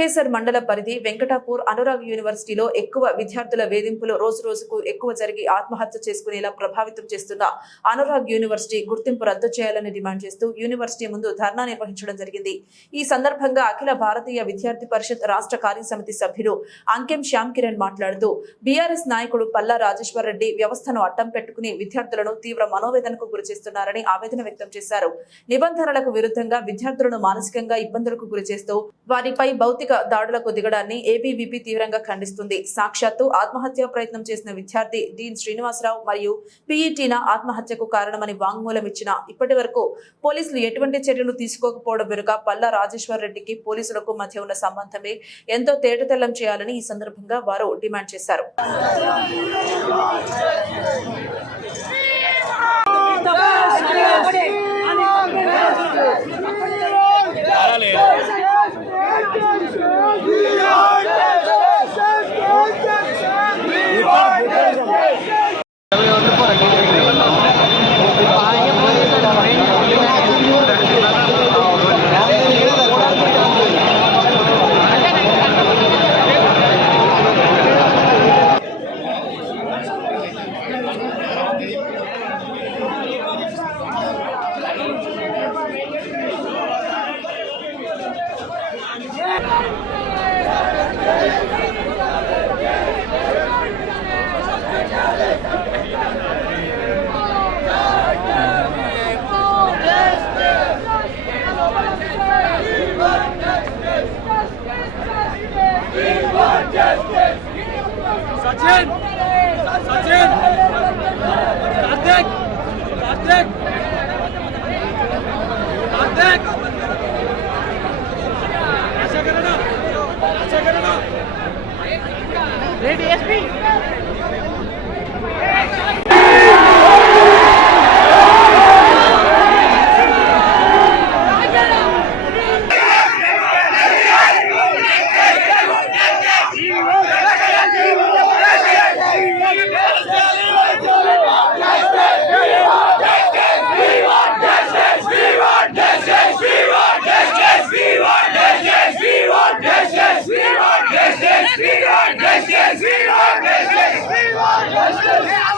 లఖేసర్ మండల పరిధి వెంకటాపూర్ అనురాగ్ యూనివర్సిటీలో ఎక్కువ విద్యార్థుల వేధింపులు రోజు రోజుకు ఎక్కువ జరిగి ఆత్మహత్య చేసుకునేలా ప్రభావితం చేస్తున్న అనురాగ్ యూనివర్సిటీ గుర్తింపు రద్దు చేయాలని డిమాండ్ చేస్తూ యూనివర్సిటీ ముందు ధర్నా నిర్వహించడం జరిగింది. ఈ సందర్భంగా అఖిల భారతీయ విద్యార్థి పరిషత్ రాష్ట్ర కార్యసమితి సభ్యులు అంకెం శ్యామ్ కిరణ్ మాట్లాడుతూ బీఆర్ఎస్ నాయకుడు పల్లా రాజేశ్వర్ రెడ్డి వ్యవస్థను అడ్డం పెట్టుకుని విద్యార్థులను తీవ్ర మనోవేదనకు గురిచేస్తున్నారని ఆవేదన వ్యక్తం చేశారు. నిబంధనలకు విరుద్ధంగా విద్యార్థులను మానసికంగా ఇబ్బందులకు గురిచేస్తూ వారిపై భౌతిక దాడులకు దిగడాన్ని ఏబీవీపీ తీవ్రంగా ఖండిస్తుంది. సాక్షాత్తు ఆత్మహత్య ప్రయత్నం చేసిన విద్యార్థి డీన్ శ్రీనివాసరావు మరియు పీఈటీన ఆత్మహత్యకు కారణమని వాంగ్మూలం ఇచ్చిన ఇప్పటి వరకు పోలీసులు ఎటువంటి చర్యలు తీసుకోకపోవడం వెనుక పల్లా రాజేశ్వర్ రెడ్డికి పోలీసులకు మధ్య ఉన్న సంబంధమే ఎంతో తేటతెల్లం చేయాలని ఈ సందర్భంగా వారు డిమాండ్ చేశారు. सचिन सचिन कार्तिक कार्तिक कार्तिक ऐसा करना ready SP We want justice.